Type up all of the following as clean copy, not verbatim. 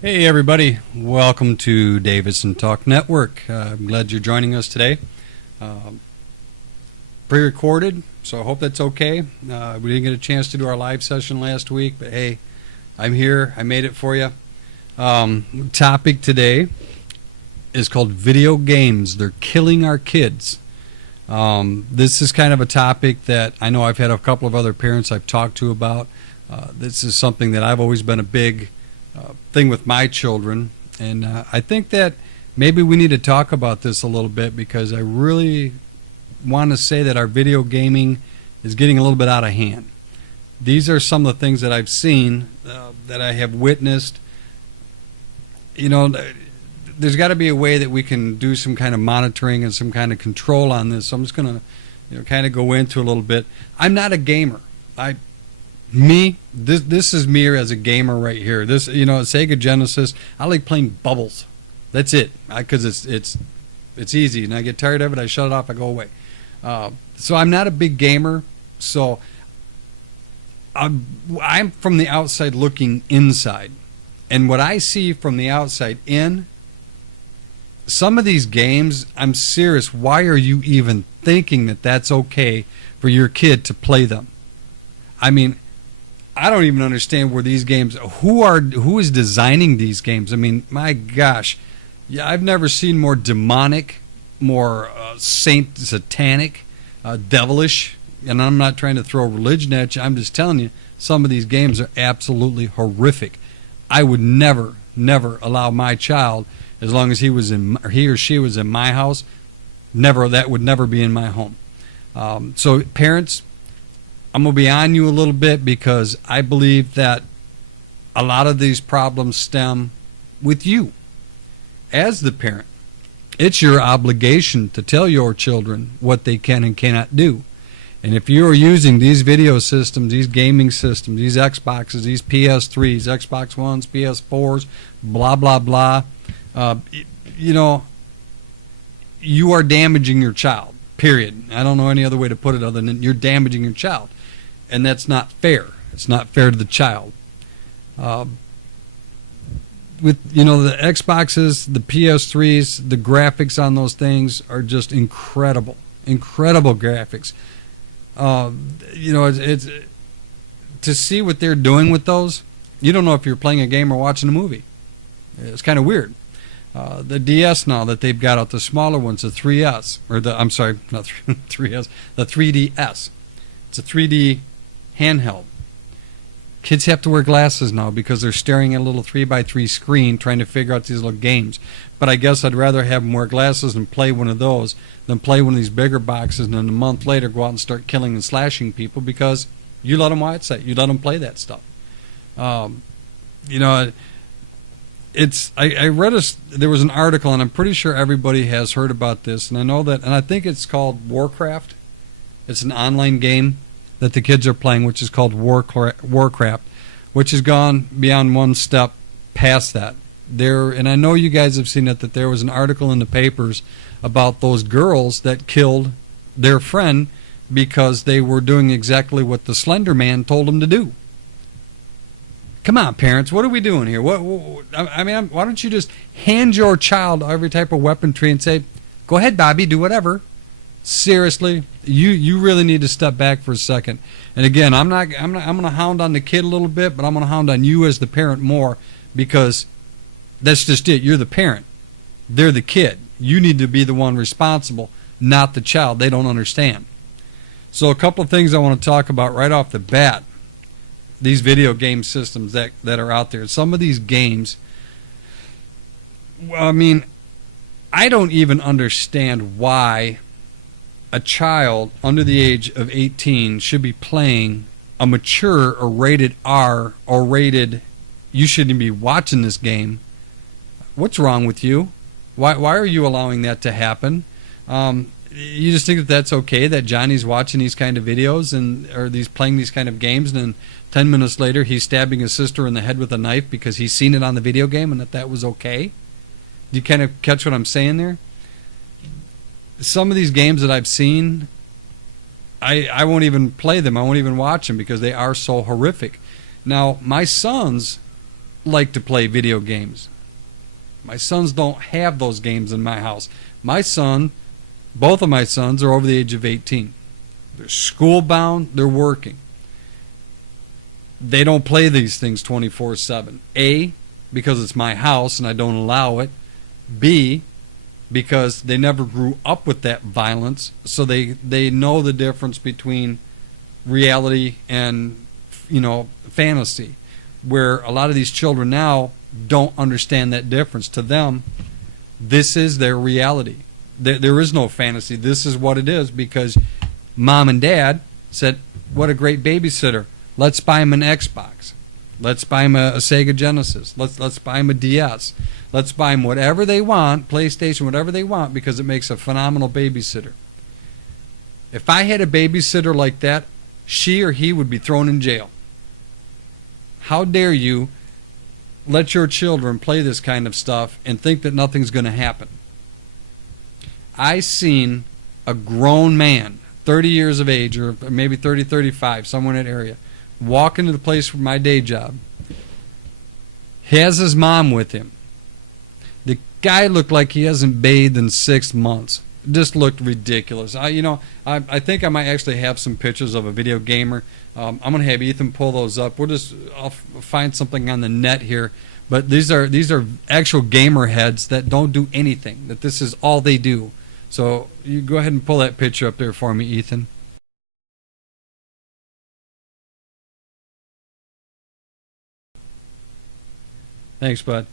Hey everybody, welcome to Davison Talk Network. I'm glad you're joining us today. Pre-recorded, so I hope that's okay. We didn't get a chance to do our live session last week, but hey, I'm here. I made it for you. Topic today is called video games. They're killing our kids. This is kind of a topic that I know I've had a couple of other parents I've talked to about. This is something that I've always been a big thing with my children, and I think that maybe we need to talk about this a little bit, because I really want to say that our video gaming is getting a little bit out of hand. These are some of the things that I've seen, that I have witnessed. You know, there's got to be a way that we can do some kind of monitoring and some kind of control on this. So I'm just going to kind of go into a little bit. I'm not a gamer. This is me as a gamer right here. This, Sega Genesis, I like playing Bubbles. That's it, because it's easy, and I get tired of it, I shut it off, I go away. So I'm not a big gamer. So I'm from the outside looking inside, and what I see from the outside in, some of these games, I'm serious. Why are you even thinking that that's okay for your kid to play them? I mean, I don't even understand where these games, who is designing these games. I mean, my gosh, yeah, I've never seen more demonic, more satanic, devilish, and I'm not trying to throw religion at you. I'm just telling you, some of these games are absolutely horrific. I would never allow my child, as long as he or she was in my house, that would never be in my home. So parents, I'm going to be on you a little bit, because I believe that a lot of these problems stem with you as the parent. It's your obligation to tell your children what they can and cannot do. And if you are using these video systems, these gaming systems, these Xboxes, these PS3s, Xbox Ones, PS4s, blah, blah, blah, you are damaging your child, period. I don't know any other way to put it other than you're damaging your child. And that's not fair. It's not fair to the child. With the Xboxes, the PS3s, the graphics on those things are just incredible graphics. It's to see what they're doing with those. You don't know if you're playing a game or watching a movie. It's kind of weird. The DS now that they've got out, the smaller ones, the 3S, not 3S, the 3DS. It's a 3D handheld. Kids have to wear glasses now because they're staring at a little 3x3 screen trying to figure out these little games. But I guess I'd rather have them wear glasses and play one of those than play one of these bigger boxes and then a month later go out and start killing and slashing people, because you let them watch that. You let them play that stuff. I read there was an article, and I'm pretty sure everybody has heard about this, and I think it's called Warcraft. It's an online game that the kids are playing, which is called Warcraft, which has gone beyond one step past that. And I know you guys have seen it, that there was an article in the papers about those girls that killed their friend because they were doing exactly what the Slender Man told them to do. Come on, parents, what are we doing here? Why don't you just hand your child every type of weaponry and say, go ahead, Bobby, do whatever. Seriously, you really need to step back for a second. And again, I'm going to hound on the kid a little bit, but I'm going to hound on you as the parent more, because that's just it. You're the parent. They're the kid. You need to be the one responsible, not the child. They don't understand. So a couple of things I want to talk about right off the bat. These video game systems that are out there. Some of these games, I don't even understand why a child under the age of 18 should be playing a mature or rated R or rated, you shouldn't be watching this game. What's wrong with you? Why are you allowing that to happen? You just think that that's okay, that Johnny's watching these kind of videos or playing these kind of games, and then 10 minutes later he's stabbing his sister in the head with a knife because he's seen it on the video game, and that was okay? Do you kind of catch what I'm saying there? some of these games that I've seen, I won't even play them. I won't even watch them because they are so horrific. Now, my sons like to play video games. My sons don't have those games in my house. Both of my sons are over the age of 18. They're school-bound. They're working. They don't play these things 24/7. A, because it's my house and I don't allow it. B, because they never grew up with that violence, so they know the difference between reality and fantasy, where a lot of these children now don't understand that difference. To them, this is their reality. There is no fantasy. This is what it is, because mom and dad said, what a great babysitter. Let's buy him an Xbox. Let's buy him a Sega Genesis. Let's buy him a DS. Let's buy him whatever they want, PlayStation, whatever they want, because it makes a phenomenal babysitter. If I had a babysitter like that, she or he would be thrown in jail. How dare you let your children play this kind of stuff and think that nothing's going to happen? I seen a grown man, 30 years of age, or maybe 30, 35, somewhere in that area, walk into the place for my day job. He has his mom with him. The guy looked like he hasn't bathed in 6 months. Just looked ridiculous. I think I might actually have some pictures of a video gamer. I'm going to have Ethan pull those up. I'll find something on the net here. But these are actual gamer heads that don't do anything. That this is all they do. So you go ahead and pull that picture up there for me, Ethan. Thanks, bud.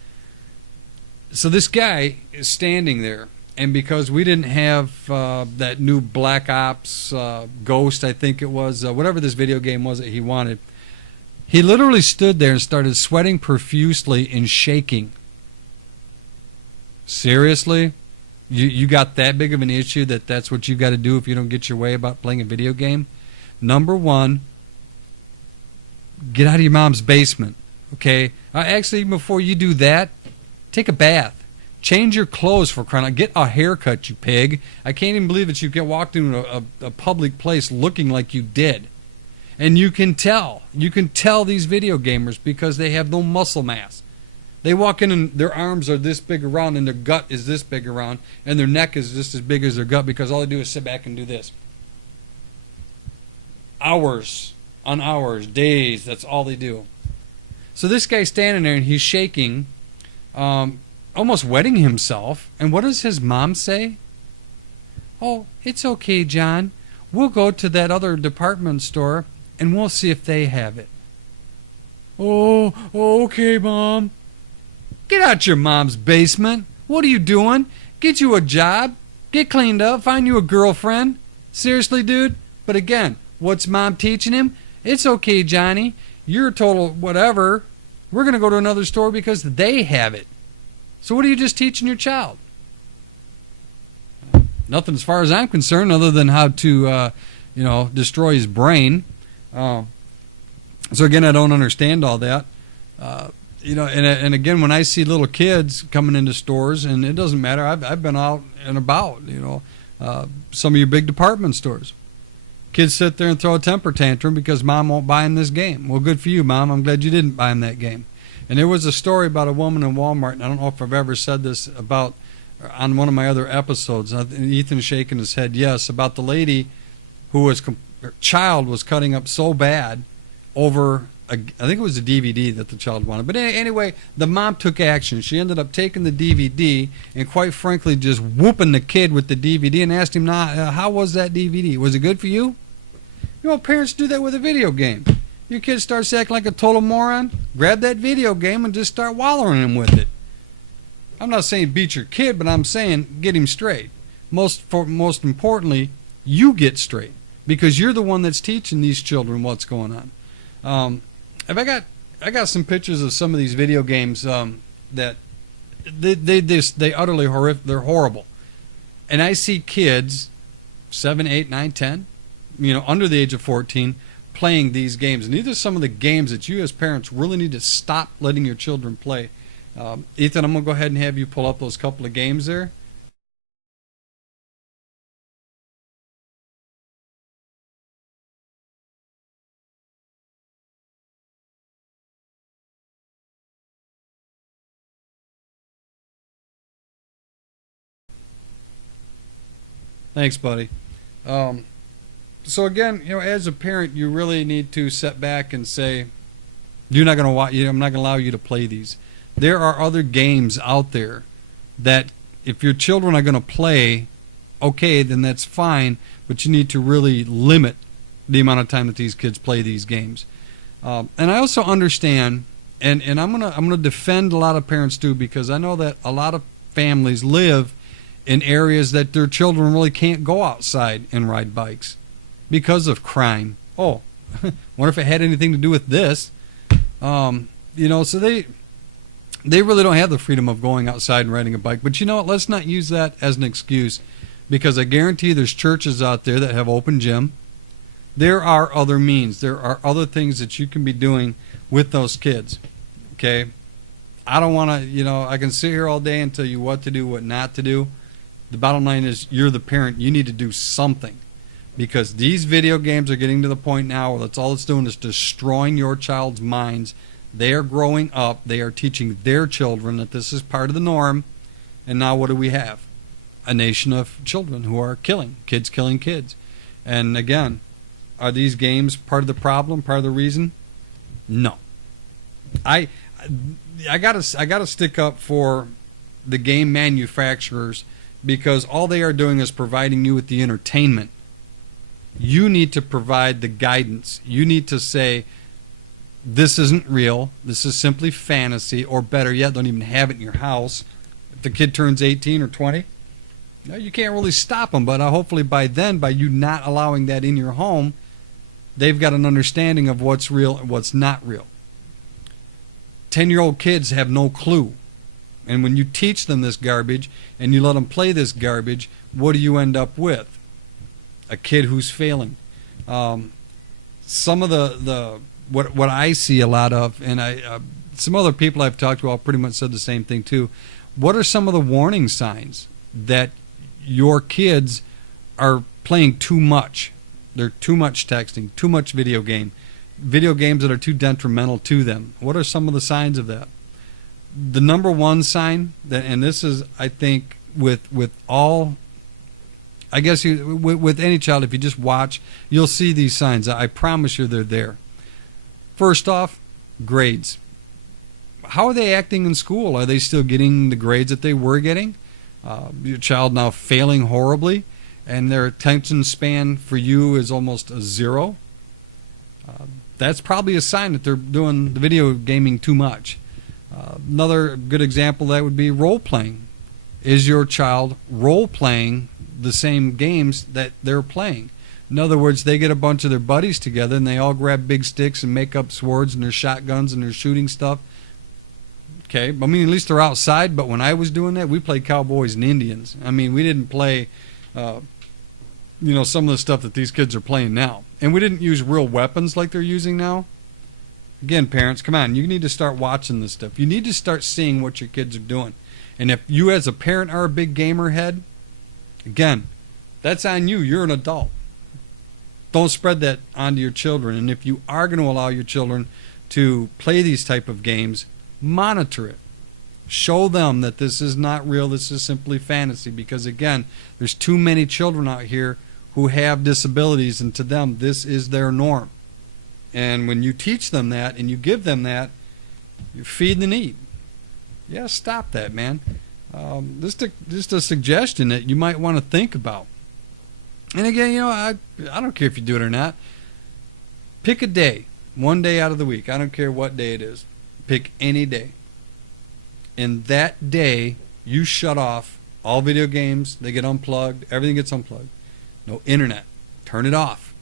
So this guy is standing there, and because we didn't have that new Black Ops Ghost, I think it was, whatever this video game was that he wanted, he literally stood there and started sweating profusely and shaking. Seriously? You got that big of an issue that's what you got to do if you don't get your way about playing a video game? Number one, get out of your mom's basement. Okay? Actually, before you do that, take a bath. Change your clothes, for crying out. Get a haircut, you pig. I can't even believe that you walked into a public place looking like you did. And you can tell. You can tell these video gamers because they have no muscle mass. They walk in and their arms are this big around and their gut is this big around and their neck is just as big as their gut because all they do is sit back and do this. Hours on hours, days, that's all they do. So this guy's standing there and he's shaking, almost wetting himself. And what does his mom say? Oh, it's okay, John. We'll go to that other department store and we'll see if they have it. Oh, okay, Mom. Get out your mom's basement. What are you doing? Get you a job. Get cleaned up. Find you a girlfriend. Seriously, dude? But again, what's Mom teaching him? It's okay, Johnny. You're a total whatever. We're going to go to another store because they have it. So what are you just teaching your child? Nothing as far as I'm concerned other than how to, destroy his brain. So again, I don't understand all that. And again, when I see little kids coming into stores, and it doesn't matter, I've been out and about, some of your big department stores. Kids sit there and throw a temper tantrum because Mom won't buy him this game. Well, good for you, Mom. I'm glad you didn't buy him that game. And there was a story about a woman in Walmart, and I don't know if I've ever said this on one of my other episodes. Ethan's shaking his head, yes, about the lady who her child was cutting up so bad over, I think it was a DVD that the child wanted. But anyway, the mom took action. She ended up taking the DVD and quite frankly just whooping the kid with the DVD and asked him, how was that DVD? Was it good for you? Parents do that with a video game. Your kid starts acting like a total moron, grab that video game and just start wallowing him with it. I'm not saying beat your kid, but I'm saying get him straight. Most importantly, you get straight because you're the one that's teaching these children what's going on. I got some pictures of some of these video games that they utterly horrific. They're horrible, and I see kids 7, 8, 9, 10, under the age of 14 playing these games. And these are some of the games that you as parents really need to stop letting your children play. Ethan, I'm gonna go ahead and have you pull up those couple of games there. Thanks, buddy. So again, as a parent, you really need to sit back and say, "You're not going to watch. I'm not going to allow you to play these." There are other games out there that, if your children are going to play, okay, then that's fine. But you need to really limit the amount of time that these kids play these games. And I also understand, and I'm gonna defend a lot of parents too, because I know that a lot of families live in areas that their children really can't go outside and ride bikes because of crime. Oh, wonder if it had anything to do with this. So they really don't have the freedom of going outside and riding a bike. But you know what? Let's not use that as an excuse, because I guarantee there's churches out there that have open gym. There are other means. There are other things that you can be doing with those kids. Okay? I don't want to, I can sit here all day and tell you what to do, what not to do. The bottom line is, you're the parent. You need to do something, because these video games are getting to the point now where that's all it's doing is destroying your child's minds. They are growing up. They are teaching their children that this is part of the norm. And now what do we have? A nation of children who are killing kids. And again, are these games part of the problem, part of the reason? No. I gotta stick up for the game manufacturers, because all they are doing is providing you with the entertainment. You need to provide the guidance. You need to say, this isn't real, this is simply fantasy, or better yet, don't even have it in your house. If the kid turns 18 or 20, you can't really stop them, but hopefully by then, by you not allowing that in your home, they've got an understanding of what's real and what's not real. 10-year-old kids have no clue. And when you teach them this garbage and you let them play this garbage, what do you end up with? A kid who's failing. Some of what I see a lot of, and some other people I've talked to all pretty much said the same thing too. What are some of the warning signs that your kids are playing too much? They're too much texting, too much video games that are too detrimental to them. What are some of the signs of that? The number one sign, and this is, I think, with all, I guess with any child, if you just watch, you'll see these signs. I promise you they're there. First off, grades. How are they acting in school? Are they still getting the grades that they were getting? Your child now failing horribly, and their attention span for you is almost a zero. That's probably a sign that they're doing the video gaming too much. Another good example of that would be role playing. Is your child role playing the same games that they're playing? In other words, they get a bunch of their buddies together and they all grab big sticks and make up swords and their shotguns and they're shooting stuff. Okay, I mean, at least they're outside, but when I was doing that, we played cowboys and Indians. I mean, we didn't play, some of the stuff that these kids are playing now. And we didn't use real weapons like they're using now. Again, parents, come on, you need to start watching this stuff. You need to start seeing what your kids are doing. And if you as a parent are a big gamer head, again, that's on you. You're an adult. Don't spread that onto your children. And if you are going to allow your children to play these type of games, monitor it. Show them that this is not real, this is simply fantasy. Because again, there's too many children out here who have disabilities, and to them, this is their norm. And when you teach them that and you give them that, you feed the need. Yeah, stop that, man. Just a suggestion that you might want to think about. And again, I don't care if you do it or not. Pick a day, one day out of the week. I don't care what day it is. Pick any day. And that day, you shut off all video games. They get unplugged. Everything gets unplugged. No internet. Turn it off.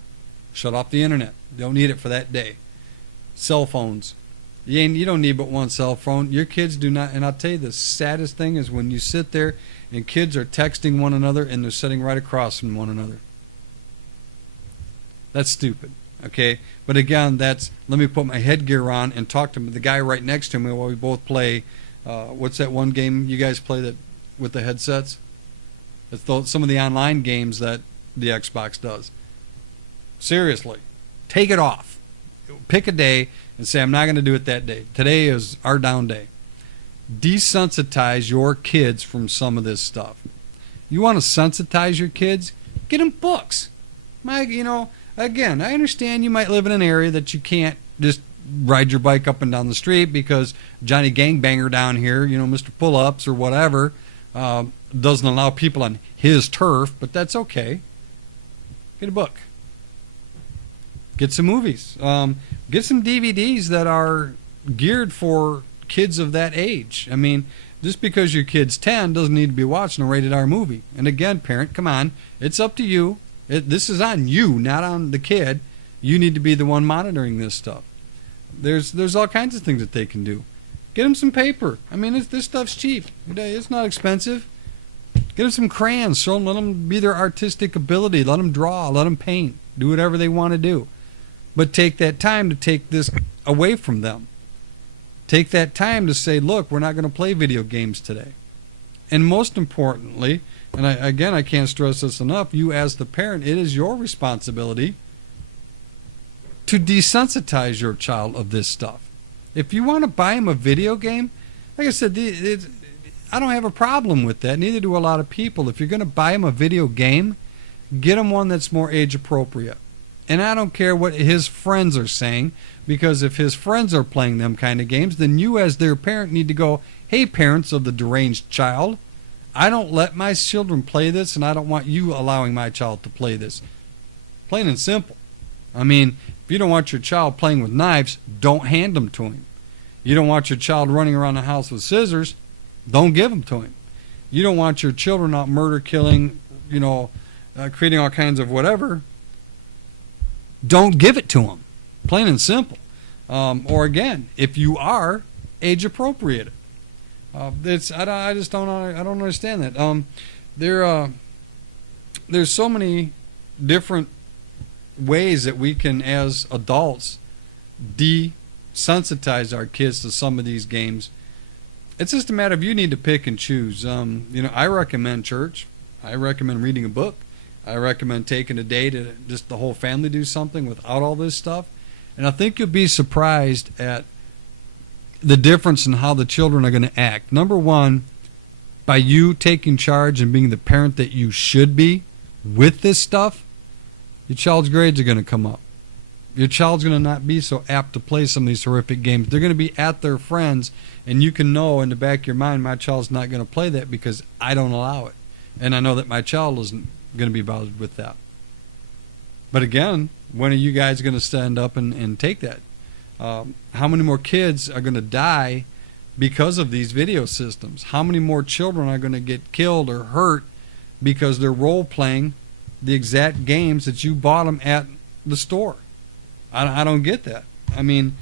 Shut off the internet. You don't need it for that day. Cell phones. You don't need but one cell phone. Your kids do not. And I'll tell you, the saddest thing is when you sit there and kids are texting one another and they're sitting right across from one another. That's stupid. Okay? But again, let me put my headgear on and talk to the guy right next to me while we both play. What's that one game you guys play that with the headsets? It's some of the online games that the Xbox does. Seriously. Take it off. Pick a day and say, I'm not going to do it that day. Today is our down day. Desensitize your kids from some of this stuff. You want to sensitize your kids? Get them books. Again, I understand you might live in an area that you can't just ride your bike up and down the street because Johnny Gangbanger down here, Mr. Pull-Ups or whatever, doesn't allow people on his turf, but that's okay. Get a book. Get some movies. Get some DVDs that are geared for kids of that age. I mean, just because your kid's 10 doesn't need to be watching a rated R movie. And again, parent, come on. It's up to you. This is on you, not on the kid. You need to be the one monitoring this stuff. There's all kinds of things that they can do. Get them some paper. I mean, this stuff's cheap. It's not expensive. Get them some crayons. Let them be their artistic ability. Let them draw. Let them paint. Do whatever they want to do. But take that time to take this away from them. Take that time to say, look, we're not going to play video games today. And most importantly, and I can't stress this enough, you as the parent, it is your responsibility to desensitize your child of this stuff. If you want to buy him a video game, like I said, I don't have a problem with that. Neither do a lot of people. If you're going to buy him a video game, get him one that's more age appropriate. And I don't care what his friends are saying, because if his friends are playing them kind of games, then you as their parent need to go, hey, parents of the deranged child, I don't let my children play this, and I don't want you allowing my child to play this. Plain and simple. I mean, if you don't want your child playing with knives, don't hand them to him. You don't want your child running around the house with scissors, don't give them to him. You don't want your children out murder, killing, creating all kinds of whatever, don't give it to them. Plain and simple. Or again, if you are, age appropriate. I don't understand that. There's so many different ways that we can, as adults, desensitize our kids to some of these games. It's just a matter of you need to pick and choose. I recommend church. I recommend reading a book. I recommend taking a day to just the whole family do something without all this stuff. And I think you'll be surprised at the difference in how the children are going to act. Number one, by you taking charge and being the parent that you should be with this stuff, your child's grades are going to come up. Your child's going to not be so apt to play some of these horrific games. They're going to be at their friends, and you can know in the back of your mind, my child's not going to play that because I don't allow it. And I know that my child isn't going to be bothered with that. But again, when are you guys going to stand up and take that? How many more kids are going to die because of these video systems? How many more children are going to get killed or hurt because they're role-playing the exact games that you bought them at the store? I don't get that. I mean,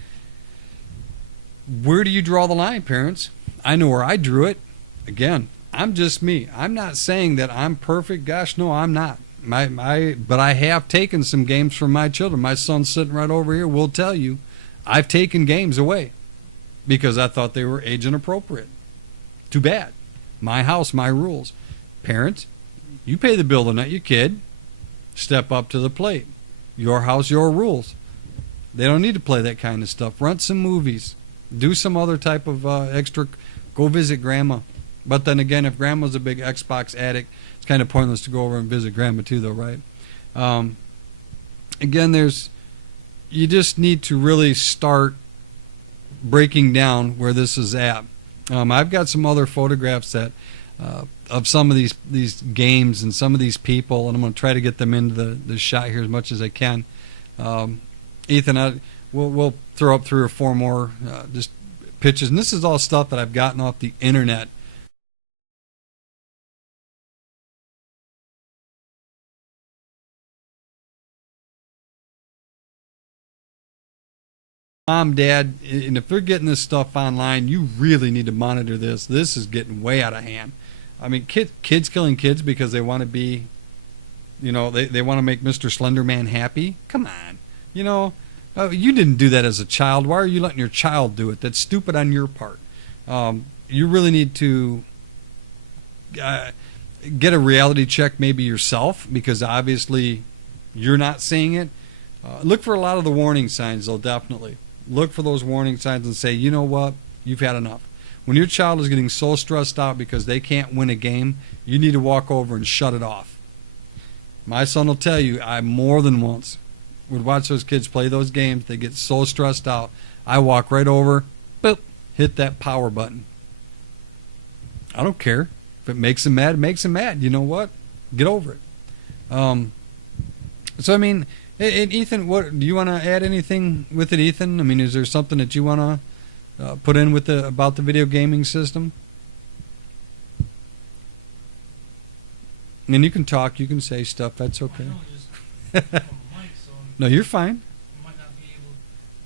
where do you draw the line, parents? I know where I drew it. Again, I'm just me. I'm not saying that I'm perfect. Gosh, no, I'm not. But I have taken some games from my children. My son's sitting right over here will tell you I've taken games away because I thought they were age inappropriate. Too bad. My house, my rules. Parents, you pay the bill, not your kid. Step up to the plate. Your house, your rules. They don't need to play that kind of stuff. Rent some movies. Do some other type of extra. Go visit grandma. But then again, if grandma's a big Xbox addict, it's kind of pointless to go over and visit grandma too, though, right? Again, you just need to really start breaking down where this is at. I've got some other photographs that of some of these games and some of these people, and I'm going to try to get them into the shot here as much as I can. Ethan, we'll throw up 3 or 4 more just pictures, and this is all stuff that I've gotten off the internet. Mom, Dad, and if they're getting this stuff online, you really need to monitor this. This is getting way out of hand. I mean, kids killing kids because they want to be, they want to make Mr. Slenderman happy. Come on. You didn't do that as a child. Why are you letting your child do it? That's stupid on your part. You really need to get a reality check maybe yourself, because obviously you're not seeing it. Look for a lot of the warning signs, though, definitely. Look for those warning signs and say, you know what, you've had enough. When your child is getting so stressed out because they can't win a game, you need to walk over and shut it off. My son will tell you, I more than once would watch those kids play those games. They get so stressed out. I walk right over, boop, hit that power button. I don't care. If it makes them mad, it makes them mad. You know what? Get over it. So, I mean, and Ethan, what do you want to add anything with it, Ethan? I mean, is there something that you want to put in with about the video gaming system? And you can talk, you can say stuff. That's okay. No, you're fine.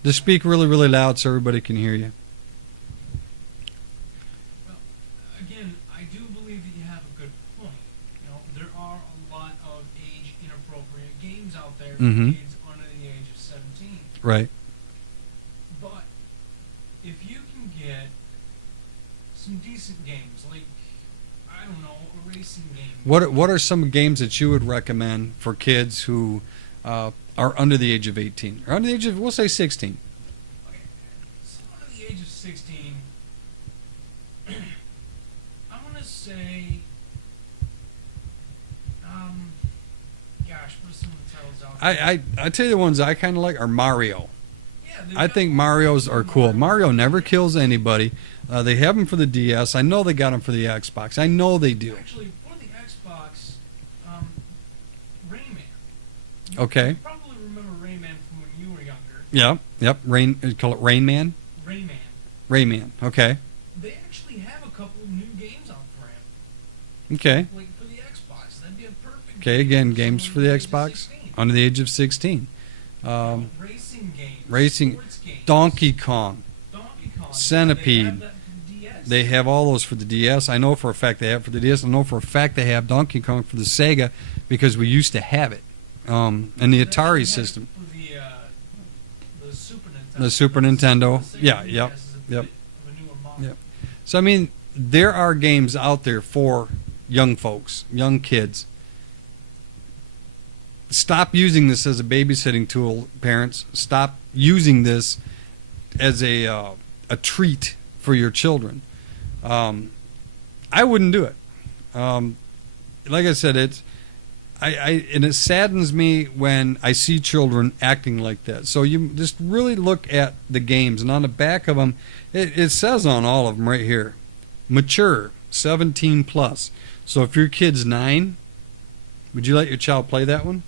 Just speak really, really loud so everybody can hear you. Well, again, I do believe that you have a good point. You know, there are a lot of age-inappropriate games out there for kids under the age of 17. Right. But if you can get some decent games, like, I don't know, a racing game. What are some games that you would recommend for kids who are under the age of 18? Or under the age of, we'll say 16. Okay, so under the age of 16, I'm going to say, gosh, what are some of the titles out there? I tell you the ones I kind of like are Mario. Yeah, I think Marios are cool. Mario never kills anybody. They have them for the DS. I know they got them for the Xbox. I know they do. Actually, for the Xbox, Rayman. Okay. You probably remember Rayman from when you were younger. Yep. Call it Rain Man? Rayman. Rayman. Okay. They actually have a couple new games out for him. Okay. Like for the Xbox. That'd be a perfect Okay, again, games for the Xbox under the age of 16. Racing games. Racing. Sports games. Donkey Kong. Centipede. They have that for the DS. They have all those for the DS. I know for a fact they have for the DS. I know for a fact they have Donkey Kong for the Sega because we used to have it. And the Atari system. For the Super Nintendo. The Super Nintendo. The Yeah, Sega yep. DS is a Yep. bit of a newer model. Yep. So, I mean, there are games out there for young folks, young kids. Stop using this as a babysitting tool, parents. Stop using this as a treat for your children. I wouldn't do it. Like I said, and it saddens me when I see children acting like that. So you just really look at the games, and on the back of them, it says on all of them right here, mature, 17 plus. So if your kid's 9, would you let your child play that one?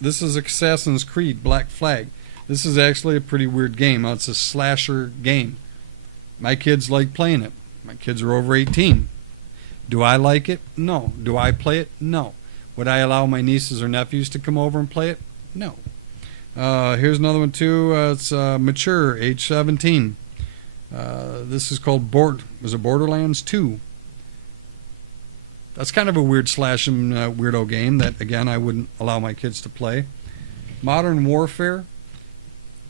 This is Assassin's Creed Black Flag. This is actually a pretty weird game. It's a slasher game. My kids like playing it. My kids are over 18. Do I like it? No. Do I play it? No. Would I allow my nieces or nephews to come over and play it? No. Here's another one too. It's mature, age 17. This is called Borderlands 2. That's kind of a weird slashing weirdo game that, again, I wouldn't allow my kids to play. Modern Warfare.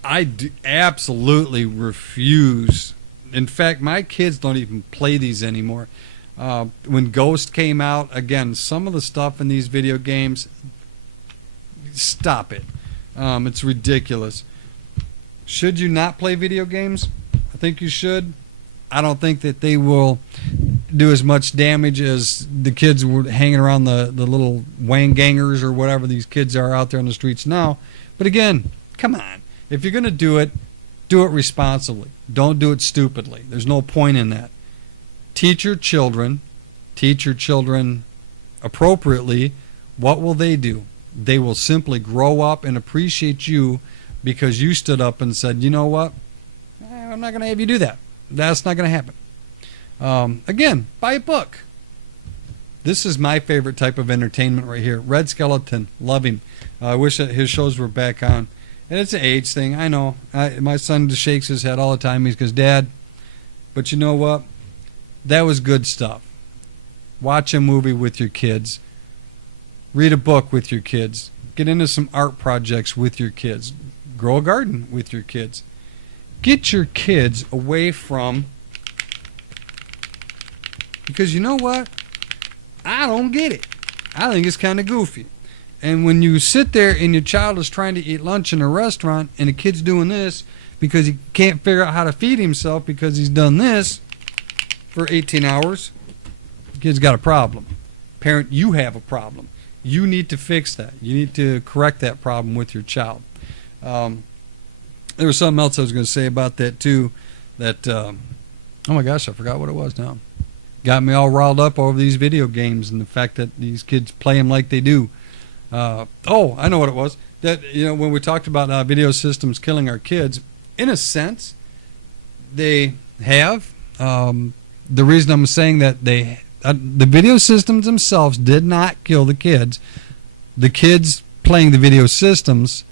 I absolutely refuse. In fact, my kids don't even play these anymore. When Ghost came out, again, some of the stuff in these video games, stop it. It's ridiculous. Should you not play video games? I think you should. I don't think that they will do as much damage as the kids were hanging around the little wang-gangers or whatever these kids are out there on the streets now. But again, come on. If you're going to do it responsibly. Don't do it stupidly. There's no point in that. Teach your children appropriately. What will they do? They will simply grow up and appreciate you because you stood up and said, you know what? I'm not going to have you do that. That's not going to happen. Again, buy a book. This is my favorite type of entertainment right here. Red Skeleton, love him. I wish that his shows were back on. And it's an age thing, I know. My son just shakes his head all the time. He goes, Dad, but you know what? That was good stuff. Watch a movie with your kids. Read a book with your kids. Get into some art projects with your kids. Grow a garden with your kids. Get your kids away from... Because you know what? I don't get it. I think it's kind of goofy. And when you sit there and your child is trying to eat lunch in a restaurant and the kid's doing this because he can't figure out how to feed himself because he's done this, for 18 hours, the kid's got a problem. Parent, you have a problem. You need to fix that. You need to correct that problem with your child. There was something else I was going to say about that too. That oh my gosh, I forgot what it was now. Got me all riled up over these video games and the fact that these kids play them like they do. Oh, I know what it was. That, you know, when we talked about video systems killing our kids, in a sense, they have. The reason I'm saying that the video systems themselves did not kill the kids. The kids playing the video systems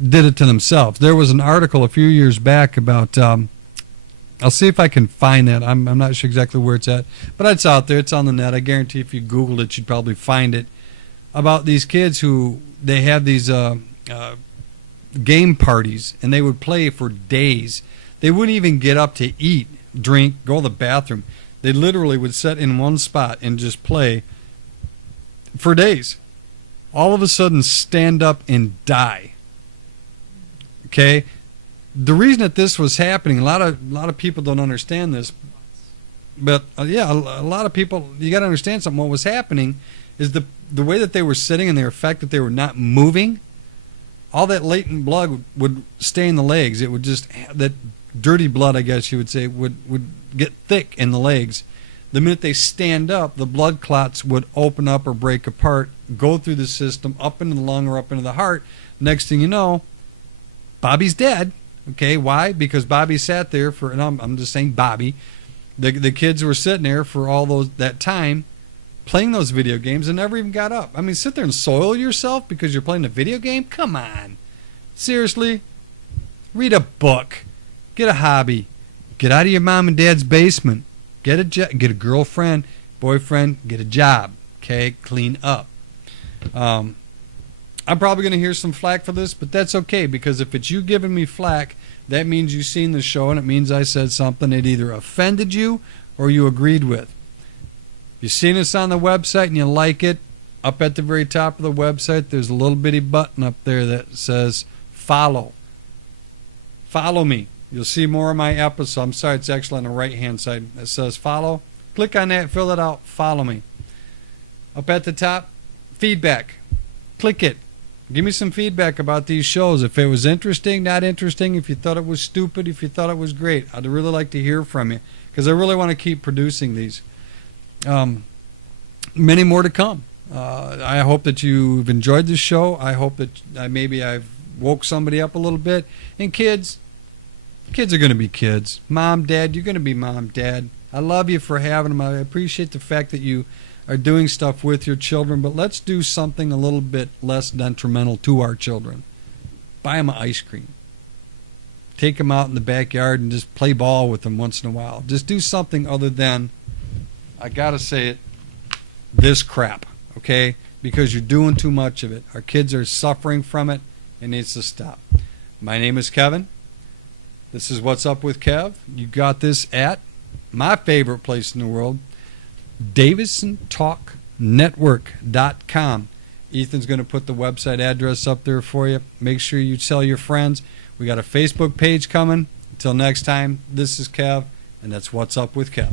did it to themselves. There was an article a few years back about, I'll see if I can find that. I'm not sure exactly where it's at, but it's out there. It's on the net. I guarantee if you Googled it, you'd probably find it, about these kids who they have these game parties, and they would play for days. They wouldn't even get up to eat, drink, go to the bathroom. They literally would sit in one spot and just play for days. All of a sudden stand up and die. Okay? The reason that this was happening, a lot of people don't understand this, but yeah, a lot of people, you got to understand something. What was happening is the way that they were sitting and the fact that they were not moving, all that latent blood would stay in the legs. It would just, that dirty blood, I guess you would say, would get thick in the legs. The minute they stand up, the blood clots would open up or break apart, go through the system, up into the lung or up into the heart. Next thing you know, Bobby's dead. Okay, why? Because Bobby sat there for, and I'm just saying Bobby, the kids were sitting there for all that time playing those video games and never even got up. I mean, sit there and soil yourself because you're playing a video game? Come on. Seriously? Read a book. Get a hobby. Get out of your mom and dad's basement. Get a girlfriend, boyfriend, get a job. Okay? Clean up. I'm probably going to hear some flack for this, but that's okay, because if it's you giving me flack, that means you've seen the show and it means I said something that either offended you or you agreed with. You've seen us on the website and you like it, up at the very top of the website, there's a little bitty button up there that says follow. Follow me. You'll see more of my episodes. I'm sorry, it's actually on the right-hand side. It says follow. Click on that, fill it out, follow me. Up at the top, feedback. Click it. Give me some feedback about these shows. If it was interesting, not interesting, if you thought it was stupid, if you thought it was great. I'd really like to hear from you, because I really want to keep producing these. Many more to come. I hope that you've enjoyed this show. I hope that maybe I've woke somebody up a little bit. And kids are going to be kids. Mom, Dad, you're going to be Mom, Dad. I love you for having them. I appreciate the fact that you are doing stuff with your children, but let's do something a little bit less detrimental to our children. Buy them ice cream. Take them out in the backyard and just play ball with them once in a while. Just do something other than, I gotta say it, this crap, okay? Because you're doing too much of it. Our kids are suffering from it. It needs to stop. My name is Kevin. This is What's Up with Kev. You got this at my favorite place in the world, DavisonTalkNetwork.com. Ethan's going to put the website address up there for you. Make sure you tell your friends. We got a Facebook page coming. Until next time, this is Kev, and that's What's Up with Kev.